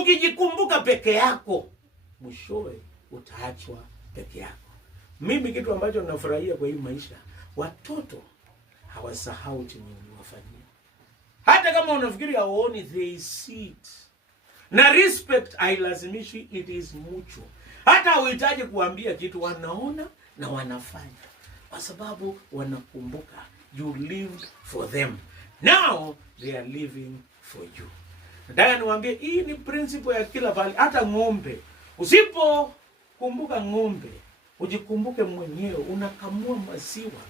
Ukijikumbuka peke yako, mwishowe utaachwa peke yako. Mimi kitu ambacho nafurahia kwa hii maisha, watoto hawasahau chenye uliwafanyia. Hata kama unafikiri hauoni, they see it. Na respect hailazimishi, it is mutual. Hata uhitaji kuambia kitu, wanaona na wanafanya, kwa sababu wanakumbuka you lived for them. Now they are living for you. Nataka niwaambie, hii ni principle ya kila pale. Hata ng'ombe, usipokumbuka ng'ombe, ujikumbuke mwenyewe. Unakamua maziwa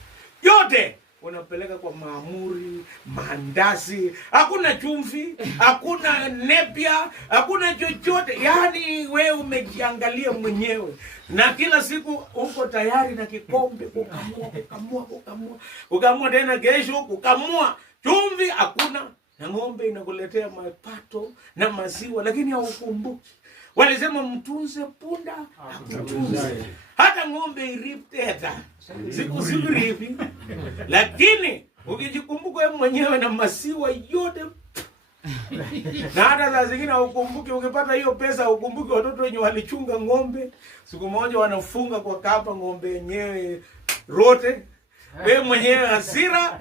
yote, unapeleka kwa maamuri, mandazi, hakuna chumvi, hakuna nepia, hakuna chochote. Yani wewe umejiangalia mwenyewe, na kila siku uko tayari na kikombe kukamua tena kesho kukamua. Chumvi hakuna, na ng'ombe inakuletea mapato na maziwa, lakini haukumbuki. Walisema mtunze punda akutunze. Hata ng'ombe iripteta siku hivi. Lakini ukijikumbuka wewe mwenyewe na maziwa yote, na hata saa zingine haukumbuki. Ukipata hiyo pesa ukumbuki watoto wenye walichunga ng'ombe, siku moja wanafunga kwa kapa ng'ombe yenyewe rote, wewe mwenyewe hasira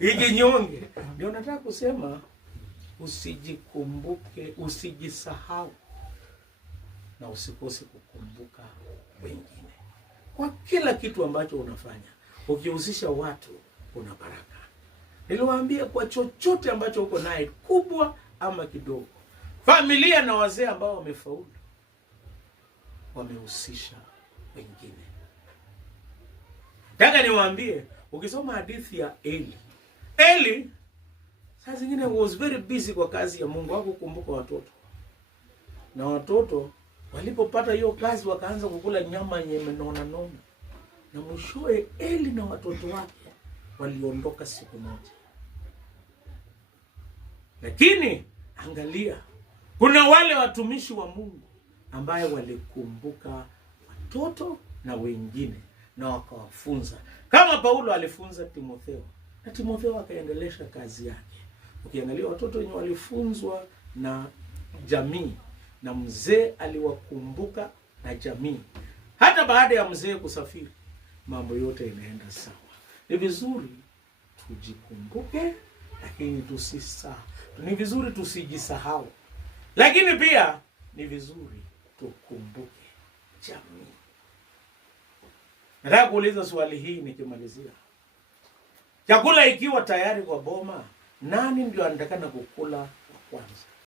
ijinyonge. Ndio nataka kusema, usijikumbuke, usijisahau, na usikose kukumbuka wengine. Kwa kila kitu ambacho unafanya, ukihusisha watu, una baraka. Niliwaambia, kwa chochote ambacho uko naye, kubwa ama kidogo, familia na wazee ambao wamefaulu, wamehusisha wengine. Nataka niwaambie, ukisoma hadithi ya Eli saa zingine was very busy kwa kazi ya Mungu, hakukumbuka watoto. Na watoto walipopata hiyo kazi, wakaanza kukula nyama yenye imenona. Na mwishowe Eli na watoto wake waliondoka siku moja. Lakini angalia, kuna wale watumishi wa Mungu ambaye walikumbuka watoto na wengine na wakawafunza. Kama Paulo alifunza Timotheo, na Timotheo akaendelesha kazi yake. Ukiangalia watoto wenye walifunzwa na jamii, na mzee aliwakumbuka na jamii. Hata baada ya mzee kusafiri, mambo yote inaenda sawa. Ni vizuri tujikumbuke, lakini tusisahau. Ni vizuri tusijisahau, lakini pia ni vizuri tukumbuke jamii. Nataka kuuliza swali hii nikimalizia. Chakula ikiwa tayari kwa boma, nani ndio anatakana kukula wa kwanza?